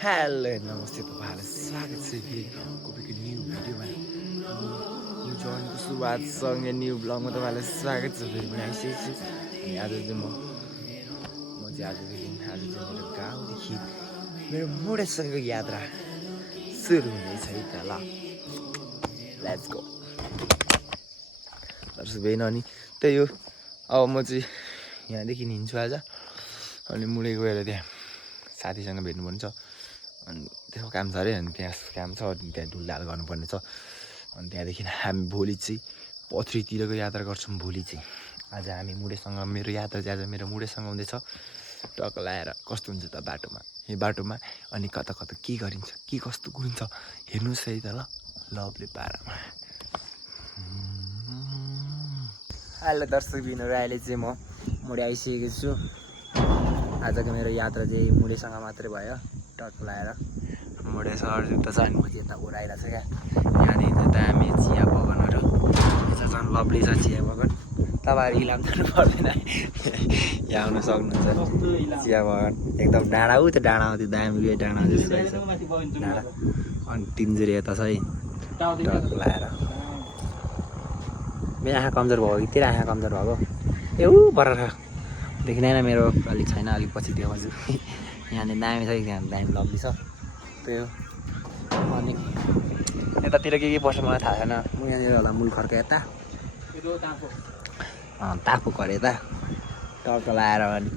hello नमस्ते तपाईँहरूलाई स्वागत छ फेरि कोपीको न्यू भिडियोमा न्यू जर्नीको सुरुवातसँगै न्यू ब्लगमा तपाईँहरूलाई स्वागत छ फेरि पनि आइसकेको छु अनि आज चाहिँ म चाहिँ आज चाहिँ मेरो गाउँदेखि मेरो मुडेसँगको यात्रा सुरु हुँदैछ है त ल लेट्स गो दर्शक बहिनी अनि त्यही हो अब म चाहिँ यहाँदेखि हिँड्छु आज अनि मुडे गएर त्यहाँ साथीसँग भेट्नुपर्ने छ अनि त्यसको काम छ अरे अनि त्यहाँ काम छ अनि त्यहाँ ढुल्लाहरू गर्नुपर्ने छ अनि त्यहाँदेखि हामी भोलि चाहिँ पथरीतिरको यात्रा गर्छौँ भोलि चाहिँ आज हामी मुडेसँग मेरो यात्रा चाहिँ आज मेरो मुडेसँग हुँदैछ टक लाएर कस्तो हुन्छ त बाटोमा यो बाटोमा अनि कता कता के गरिन्छ के कस्तो गरिन्छ हेर्नुहोस् है त ल लभले पारामा अहिले दर्शकबिनहरू अहिले चाहिँ म मुडे आइसकेको छु आजको मेरो यात्रा चाहिँ मुडेसँग मात्रै भयो टक लाएर मुडे सहर जुत्ता छ अनि म चाहिँ यता ओह्राइरहेको छ क्या यहाँदेखि दामी चिया बगानहरू यता झन् लभली छ चिया बगान तपाईँहरू इलाम जानु पर्दैन यहाँ आउनु सक्नुहुन्छ चिया बगान एकदम डाँडा ऊ त्यो डाँडा त्यो दामी उयो डाँडा जस्तो डाँडा अनि तिनजुरे यता छ है टक लाएर मेरो आँखा कमजोर भयो कि तेरो आँखा कमजोर भएको ए ऊ बर्खा देखिँदैन मेरो अलिक छैन अलिक पछि देखाउँछु यहाँनिर दामी छ यहाँ दामी लभली छ त्यो अनि यतातिर के पर्छ मलाई थाहा छैन म यहाँनिर होला मूल खर्क यता तापु घर यता टक्क लाएर अनि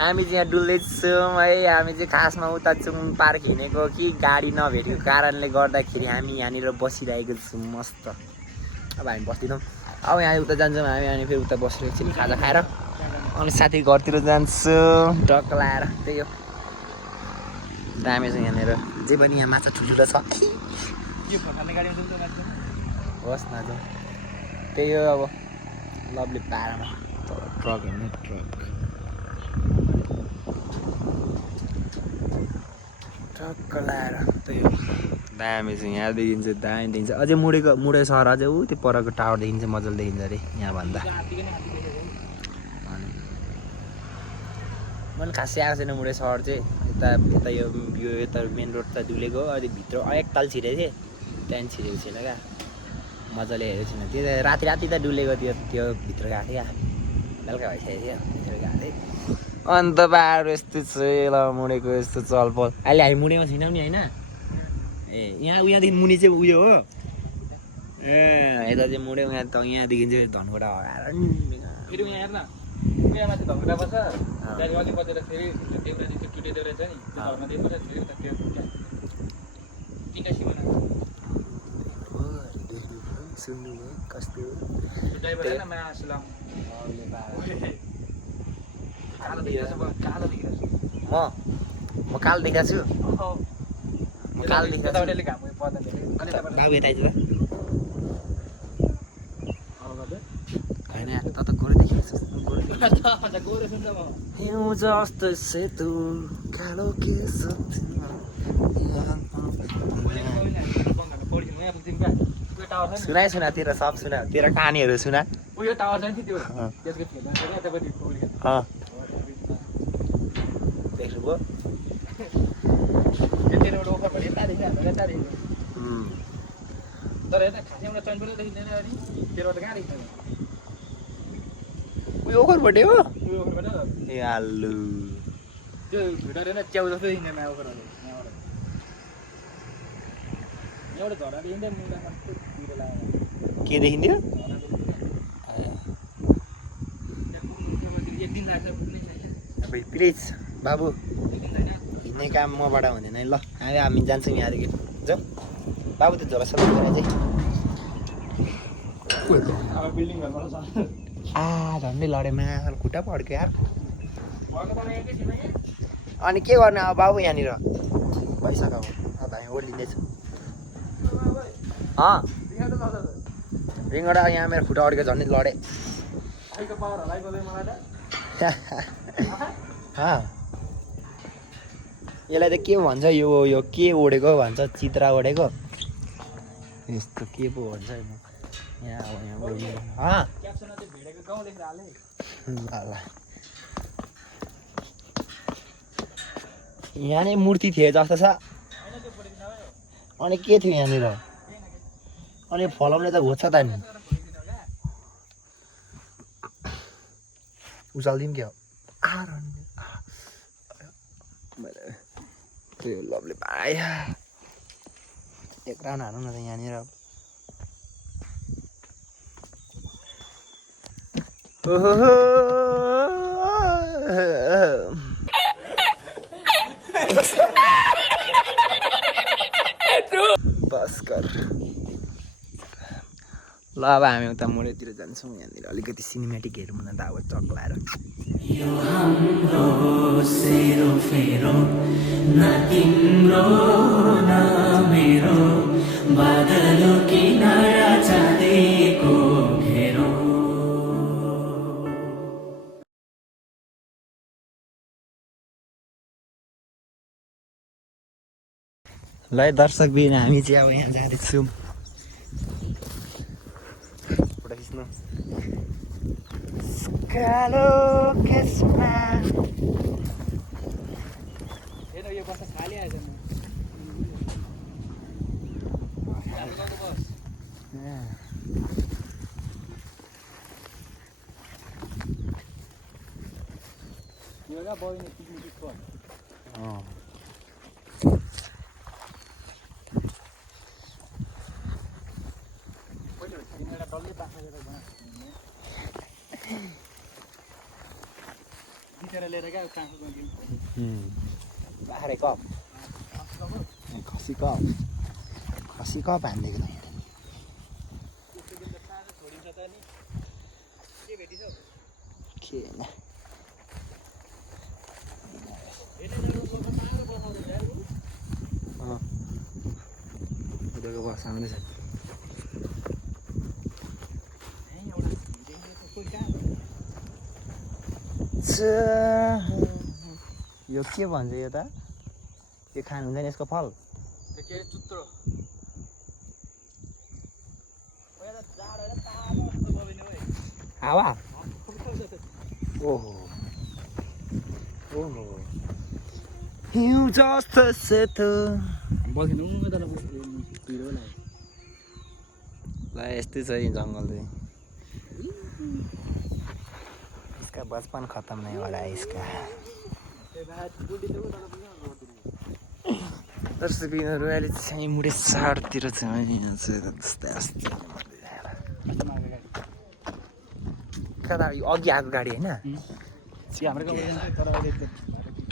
हामी चाहिँ यहाँ डुल्दैछौँ है हामी चाहिँ खासमा उता चुङ पार्क हिँडेको कि गाडी नभेटेको कारणले गर्दाखेरि हामी यहाँनिर बसिरहेको छौँ मस्त अब हामी बस्दैनौँ अब यहाँ उता जान्छौँ हामी अनि फेरि उता बसेर एकछिन खाजा खाएर अनि साथी घरतिर जान्छु टक्क लाएर त्यही हो दामी छ यहाँनिर जे पनि यहाँ माछा ठुल्ठुलो छ होस् न जाउँ त्यही हो अब लभली पारामा ट्रक हेर्ने ट्रक्क लाएर त्यही हो दामी छ यहाँदेखि चाहिँ दामी देखिन्छ अझै मुडे सहर अझै ऊ त्यो परको टावरदेखि चाहिँ मजाले देखिन्छ अरे यहाँभन्दा मैले खासै आएको छैन मुडे सहर चाहिँ यता यो यता मेन रोड त डुलेको अनि भित्र एकताल छिरेको थिएँ त्यहाँदेखि छिरेको छैन क्या मजाले हेरेको छैन त्यो राति त डुलेको त्यो भित्र गएको थिएँ क्या बेलुका भइसकेको थियो त्यसरी गएको थिएँ अन्त बाटो यस्तो छ ल मुडेको यस्तो चलपल अहिले हामी मुडेमा छैनौँ नि होइन ए यहाँदेखि मुनि चाहिँ उयो हो ए यता चाहिँ मुडे यहाँदेखि चाहिँ धनगोडा हराएर माथि धनगुडा बस्छ त्यहाँदेखि अलिक बसेर फेरि देउराजी त्यो टुटे देउरा छ नि घरमा देउरा फेरि उता त्यो तिनवटा सिमाना कस्तो ड्राइभर छैन मासुलाम कालो देखिरहेको छ कालो देखिरहेको म कालो देखाएको छु म कालो छु देखाएको अलिक घाम पर्दा बाबु यता आइज होइन त त गोरो देखेको छु हिउँ जस्तो सेतु कालो के सुना तेरो सब सुना तेरो कहानीहरू सुना उयो टावर छ नि त्यो त्यसको ठेला छ यतापट्टि देख्नु भयो यतिबाट ओखर भयो यतादेखि यता देखिन्छ तर यता खासै एउटा चैनबाट देखिँदैन अनि त्योबाट कहाँ देखिन्छ उयो ओखरपट्टि हो उयो ओखरबाट ए आलु त्यो भिडियो हेरेन च्याउ जस्तो देखिँदैन ओखरहरू यहाँबाट झरा देखिँदैन मुला मात्र पिरो लगाएर के देखिन्थ्यो एक दिन राख्दा पुग्नै छैन प्लिज बाबु हिँड्ने काम मबाट हुँदैन है ल हामी जान्छौँ यहाँदेखि जाउँ बाबु त्यो झोला सबै गरेर चाहिँ अब बिल्डिङ घरबाट झन्डै लडेमा खुट्टा पड्क्यो यार घरको तपाईँ एकैछिनमा यहाँ अनि के गर्ने अब बाबु यहाँनिर भइसक्यो अब हामी ओर्लिँदैछौँ रिङबाट यहाँ मेरो खुट्टा अड्क्यो झन्डै लडेँ आइको पावर हलाइ गर्दै मलाई त यसलाई त के भन्छ यो के ओढेको भन्छ चित्रा ओढेको यस्तो के पो भन्छ यहाँ क्याप्सनमा चाहिँ भेडेको गाउँ लेखेर हाले ल यहाँ नै मूर्ति थिए जस्तो छ अनि के थियो यहाँनिर अनि फलाउने त घोज्छ त नि उचालिदिउँ क्या त्यो लभले भाइ एक राउन्ड हानौँ न त यहाँनिर बस कर ल अब हामी उता मोडेतिर जान्छौँ यहाँनिर अलिकति सिनेमेटिक हेरौँ न त अब चक लाएर यो हाम्रो सेरोफेरो न तिम्रो न मेरो बादलो किनारा चाँदीको घेरो ल दर्शक बिन हामी चाहिँ अब यहाँ जाँदैछौँ फोटो खिच्नु कालो केसमा हेर यो बस्दा खाली आएछ योगा बहिनी पिकनिक स्पट डल्लै पाख्ने जितेर लिएर क्या काँको बाख्रे कप खसी कप हानिदिएको त छोडिन्छ त नि के भेटिसौ के उनीहरूको बस सामने छ यो के भन्छ यो त यो खानु हुँदैन यसको फल के चुत्रो हावा ओहो हिउँ जस्तो सेतो बस्नु त ल यस्तै छ यो जङ्गल चाहिँ इसका बचपन खत्म नहीं हो रहा है इसका दर्शकबिनहरू अहिले चाहिँ मुडे साडतिर चाहिँ यहाँ चाहिँ जस्तै अस्ति कता यो अघि आएको गाडी होइन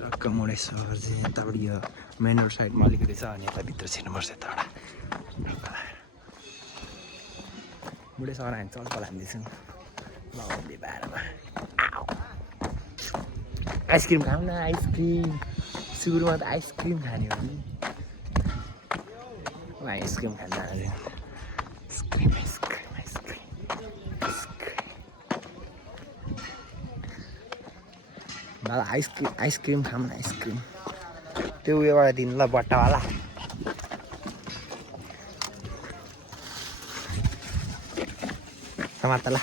टक्क मुडे सहर चाहिँ यताबाट यो मेन रोड साइडमा अलिकति छ अनि यता भित्र छिर्नुपर्छ यताबाट मुडे सहर हामी चल्पल हान्दैछौँ लम्बे बारमा आइसक्रिम खाऊँ न आइसक्रिम सुरुमा त आइसक्रिम खाने हो नि आइसक्रिम खान आइसक्रिम आइसक्रिम आइसक्रिम मलाई आइसक्रिम खाऊँ न आइसक्रिम त्यो उयोबाट दिनु ल बट्टावाला समात ल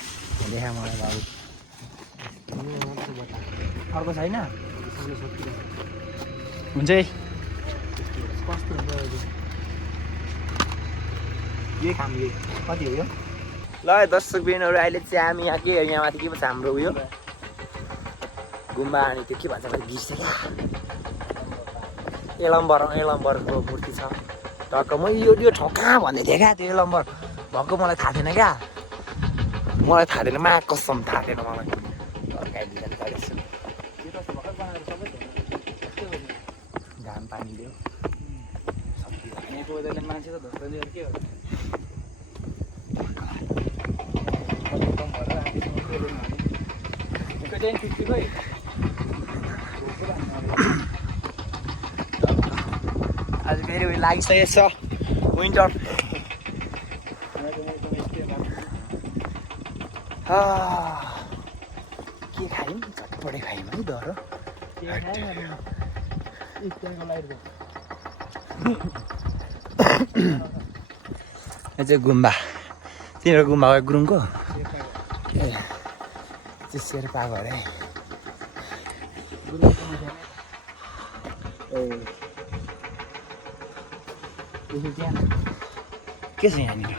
देखा मलाई बाबु अर्को छैन हुन्छ है कस्तो हुन्छ यही खाम यही कति हो यो ल दर्शकबिनहरू अहिले चाहिँ हामी यहाँ के यहाँ माथि के भन्छ हाम्रो उयो गुम्बा अनि त्यो के भन्छ भने बिर्सेँ क्या एलम्बरको मूर्ति छ टक्क म यो ठाउँ कहाँ भन्दै थिएँ क्या त्यो एलम्बर भएको मलाई थाहा थिएन क्या मा कसम थाहा थिएन मलाई घाम पानी दियो मान्छे त धोक्रा दिएर के हो आज फेरि उयो लागिसकेको छ विन्टर के खायौँ चटपटे खायौँ है दर यो चाहिँ गुम्बा तिनीहरू गुम्बा हो गुरुङको शेर्पा अरे के छ यहाँनिर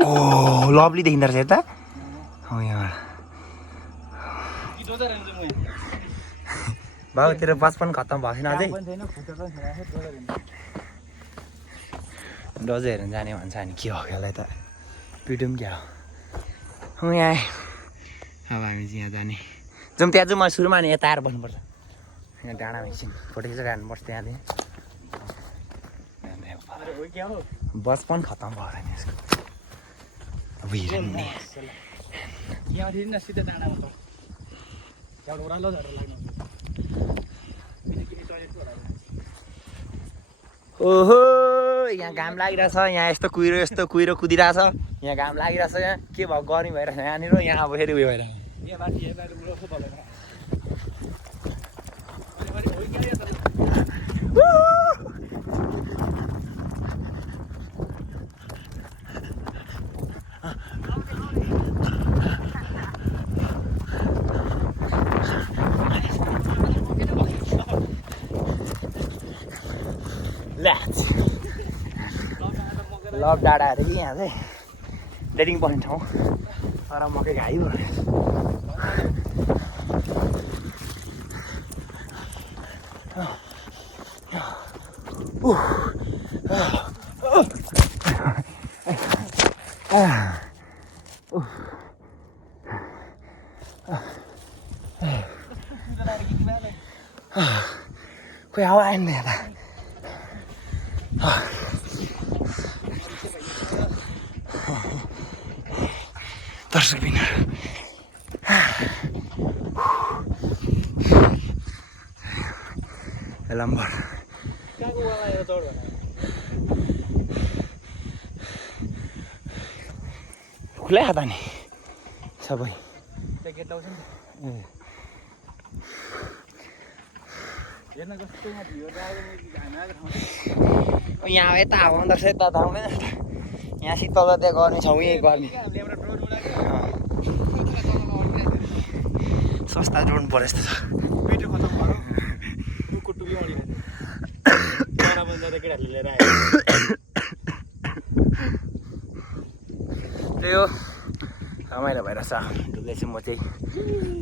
ओ लभली देखिँदो रहेछ यता हो यहाँ बाबु तेरो बचपन खत्तम भएको छैन अझै डजै हेर्नु जाने भन्छ अनि के हो यसलाई त पिटौँ क्या हो यहाँ अब हामी चाहिँ यहाँ जाने जाउँ त्यहाँ चाहिँ म सुरुमा नि यता आएर बस्नुपर्छ यहाँ डाँडामा एकछिन फोटो खिचेर हाल्नुपर्छ त्यहाँदेखि बचपन खत्तम भयो नि यसको अब हिँड्ने यहाँदेखि न सिधै डाँडामा त त्यहाँबाट ओह्रालो झरेर लाग्नु ओहो यहाँ घाम लागिरहेछ यहाँ यस्तो कुहिरो कुदिरहेछ यहाँ घाम लागिरहेछ यहाँ के भयो गर्मी भइरहेछ यहाँनिर यहाँ अब फेरि उयो भइरहेछ लभ डाँडा अरे कि यहाँ चाहिँ डेटिङ पोइन्ट ठाउँ तर मकै खायो खोइ हावा आएन यता दर्शकबिनहरू लम्बर खुलै खाता नि सबै यहाँ यता हावा आउँदा रहेछ यता आउँदैन यहाँ शीतल त्यहाँ गर्ने छौँ यहीँ गर्ने सस्ता जोड्नु पर्यो यस्तो छ त्यही हो रमाइलो भइरहेछ डुले चाहिँ म चाहिँ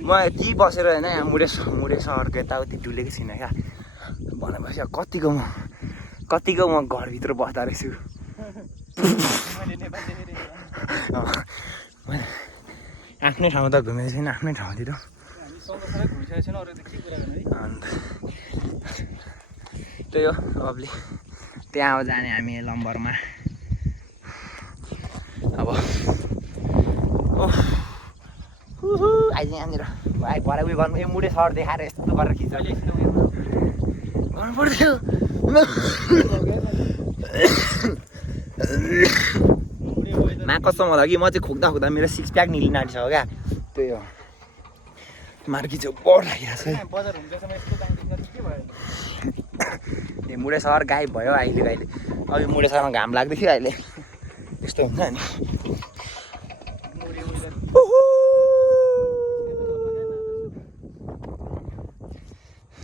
म यति बसेर होइन यहाँ मुडे सहरको यताउति डुलेकै छुइनँ क्या भनेपछि कतिको म घरभित्र बस्दा रहेछु आफ्नै ठाउँ त घुमेको छैन आफ्नै ठाउँतिर अन्त त्यही हो अबले त्यहाँ अब जाने हामी लम्बरमा अब आइज यहाँनिर भरे उयो गर्नु यो मुडे सहर देखाएर यस्तो गरेर खिच्छ गर्नु पर्थ्यो मा कसम होला कि म चाहिँ खोक्दा मेरो सिक्स प्याक निलिन आँटिसक्यो क्या त्यही हो मार्की चाहिँ बढ लागिरहेको छ मुडे सहर गायब भयो अहिले अब यो मुडे सहरमा घाम लाग्दै थियो अहिले यस्तो हुन्छ नि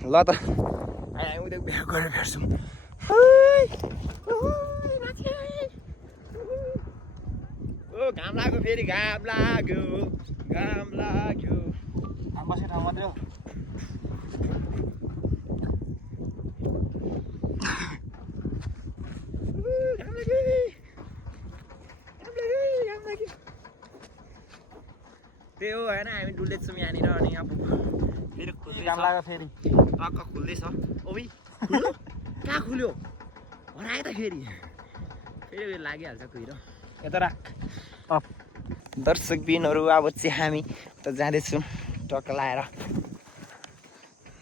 ल त उनीहरू बिहा गरेर भेट्छौँ घाम लाग्यो फेरि घाम लाग्यो घाम बस्ने ठाउँ मात्रै हो त्यही हो होइन हामी डुल्दैछौँ यहाँनिर अनि अब फेरि घाम लाग्यो फेरि टक्क खुल्दैछ ओइ खुल्यो कहाँ खुल्यो हरायो त फेरि उयो लागिहाल्छ कुहिरो यता राख दर्शकबिनहरू अब चाहिँ हामी त जाँदैछौँ टक्क लाएर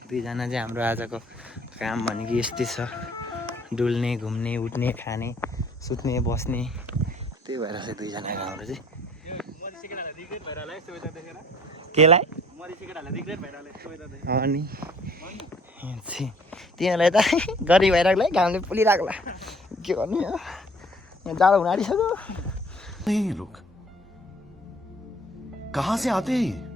दुईजना चाहिँ हाम्रो आजको काम भनेको यस्तै छ डुल्ने घुम्ने उठ्ने खाने सुत्ने बस्ने त्यही भएर चाहिँ दुईजनाको हाम्रो चाहिँ केलाई अनि तिनीहरूलाई त गरी भइरहेको घामले पोलिरहेको के गर्नु यहाँ जाडो हुन आँटिसक्यो नहीं रुक कहाँ से आते हैं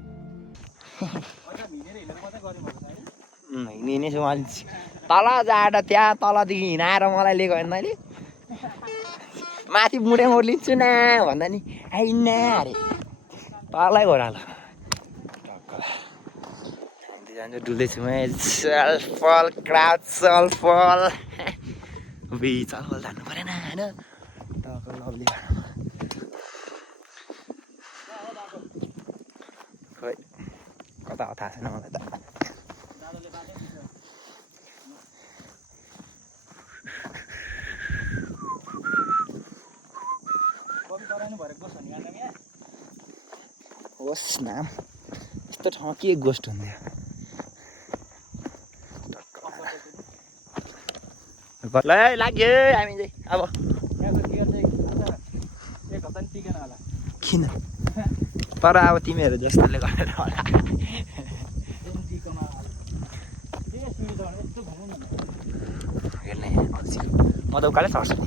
हिँड्नेछु मैले तल जाएर त्यहाँ तलदेखि हिँडाएर मलाई लिएको होइन मैले माथि मुडे मोर्लिन्छु न भन्दा नि आइन्न अरे तलै घोरालो जान्छु डुल्दैछु म चलफल क्राउड चलफल चलफल जानु परेन होइन टक्क लभली खोइ कता हो थाहा छैन मलाई त होस् नाम यस्तो ठाउँमा के गोस्ट हुन्थ्यो ल लाग्यो हामी चाहिँ अब किन तर अब तिमीहरू जस्तोले गरेर होला हेर्ने म त उकालै चढ्छु नि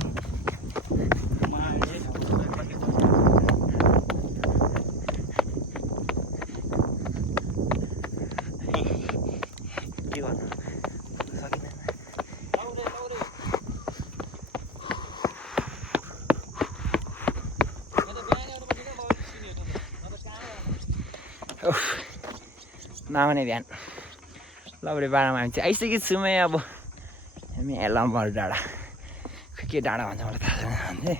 के गर्नु सकिँदैन नआउने बिहान लौरे बाह्रमा हामी चाहिँ आइसकेको छु म अब हामी लम्बर डाँडा के डाँडा भन्छ मलाई थाहा छैन भने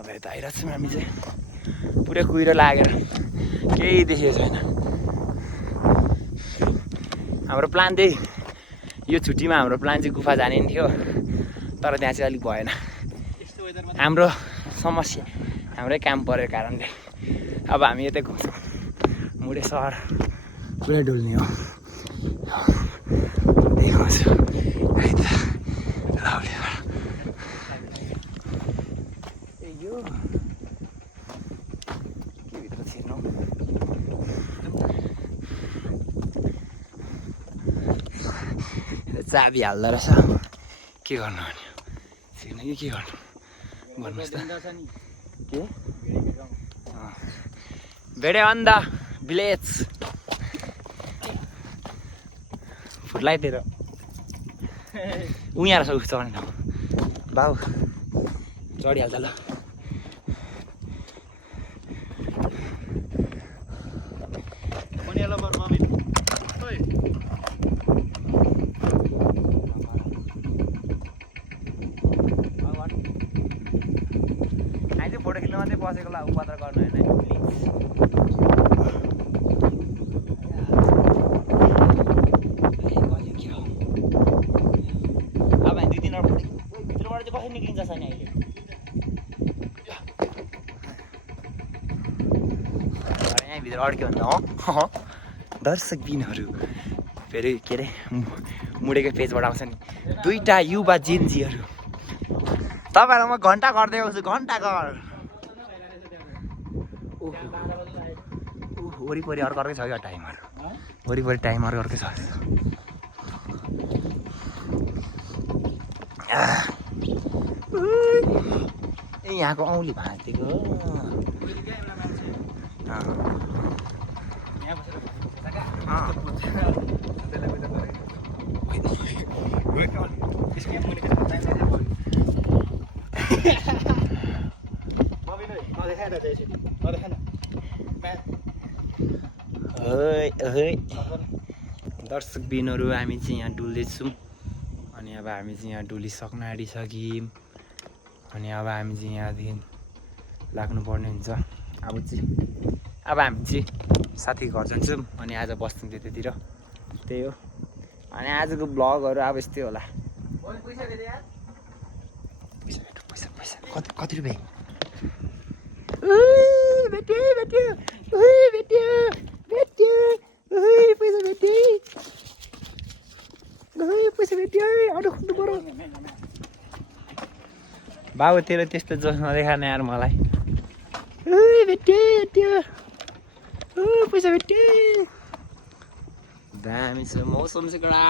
अब यता आइरहेको छौँ हामी चाहिँ पुरै कुहिरो लागेर केही देखेको छैन हाम्रो प्लान त्यही यो छुट्टीमा हाम्रो प्लान चाहिँ गुफा जाने नि थियो तर त्यहाँ चाहिँ अलिक भएन हाम्रो समस्या हाम्रै काम परेको कारणले अब हामी यतै घुम्छौँ मुडे सहर पुरै डुल्ने हो देखाउँछु है त यो के भित्र छिर्नु चाबी हाल्दो रहेछ के गर्नु भने छिर्नु कि के गर्नु भन्नुहोस् त के भेडे अन्दा भिलेज फुट्लाइतिर उहाँ रहेछ उस चढ्ने ठाउँ बाउ चढिहाल्छ ल फोटो खिच्नु मात्रै बसेको ल उपद्र गर्नु होइन अब हामी 2-3 वटा भित्रबाट चाहिँ कसरी निक्लिन्छ छैन अहिले यहाँभित्र अड्क्यो भने त दर्शक बिनहरू फेरि के अरे मुडेको पेजबाट आउँछ नि 2टा युवा जेन्जीहरू तपाईँहरूलाई म घन्टा गर्दै आउँछु घन्टा घर वरिपरि अर्कै छ क्या टाइमहरू वरिपरि टाइमहरू अर्कै छ ए यहाँको औँली भाँचिदिएको दर्शक बिनहरू हामी चाहिँ यहाँ डुल्दैछौँ अनि अब हामी चाहिँ यहाँ डुलिसक्न आँटिसक्यौँ अनि अब हामी चाहिँ यहाँदेखि लाग्नुपर्ने हुन्छ अब हामी चाहिँ साथी घर जान्छौँ अनि आज बस्छौँ त्यतैतिर त्यही हो अनि आजको ब्लगहरू अब यस्तै होला पैसा कति रुपियाँ भेट्यो पैसा भेट्यो अटो खोज्नु पर्यो बाबु तेरो त्यस्तो जोस नदेखाने यार मलाई भेट्यो पैसा भेट्यो दामी छ मौसम चाहिँ कडा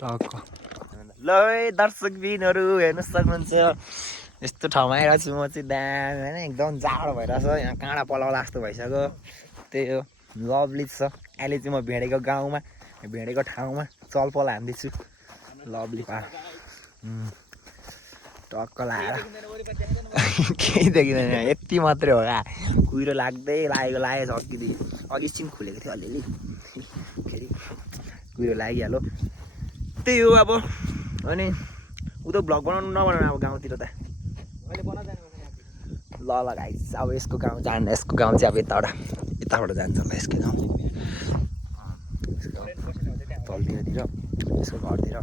टक्क ल ल है दर्शकबिनहरू हेर्नु सक्नुहुन्छ यस्तो ठाउँमा आइरहेको छु म चाहिँ दामी होइन एकदम जाडो भइरहेछ यहाँ काँडा पलाउला जस्तो भइसक्यो त्यही हो लभली छ अहिले चाहिँ म भेडेको गाउँमा भेडेको ठाउँमा चलपल हान्दैछु लभली पार टक्क लाएर केही देखिँदैन यति मात्रै हो क्या कुहिरो लाग्दै लागेको छ अघि एकछिन खुलेको थियो अलिअलि फेरि कुहिरो लागिहाल्यो त्यही हो अब अनि उता भ्लग बनाउनु नबनाउनु अब गाउँतिर त ल गाइस अब यसको गाउँ चाहिँ अब यताबाट जान्छ होला यसको गाउँ तलतिर यसको घरतिर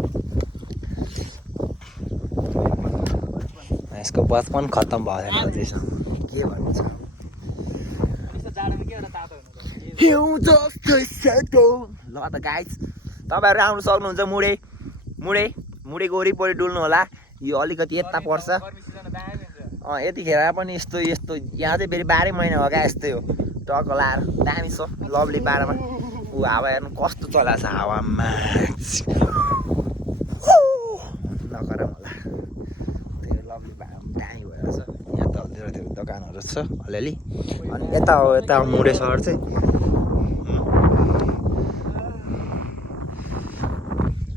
यसको बचपन खत्तम भयो रहेछ के भन्नु छ हिउँ जस्तै सेतो ल त गाइस तपाईँहरू आउनु सक्नुहुन्छ मुडे वरिपरि डुल्नु होला यो अलिकति यता पर्छ यतिखेर पनि यस्तो यहाँ चाहिँ फेरि 12 महिना हो क्या यस्तै हो टक्क लाएर दामी छ लभली बाह्रमा ऊ हावा हेर्नु कस्तो चलाएको छ हावामा नगरौँ होला त्यो लभली बाह्रमा दामी भएर छ यहाँ तलतिर दोकानहरू छ अलिअलि अनि यता मुडे सहर चाहिँ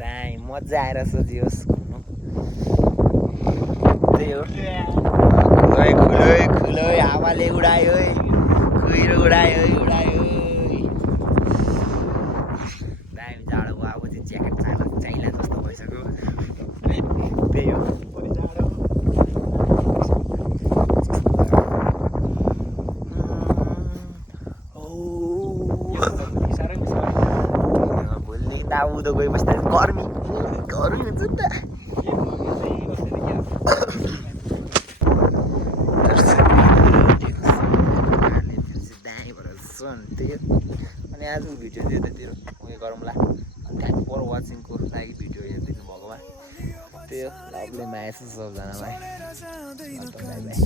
दामी मजा आएर सोचियोस् त्यही हो खुलो हावाले उडायो कुहिरो उडायो दामी जाडो भयो अब चाहिँ ज्याकेट चाहिला जस्तो भइसक्यो त्यही हो भोलिदेखि त अब उँधो गएपछि त गर्मी हुन्छ नि त अनि आज भिडियो चाहिँ यतातिर उयो गरौँला अनि थ्याङ्क फर वाचिङको लागि भिडियो हेरिदिनु भएकोमा त्यही हो लभली माया छ सबजनालाई बाई बाई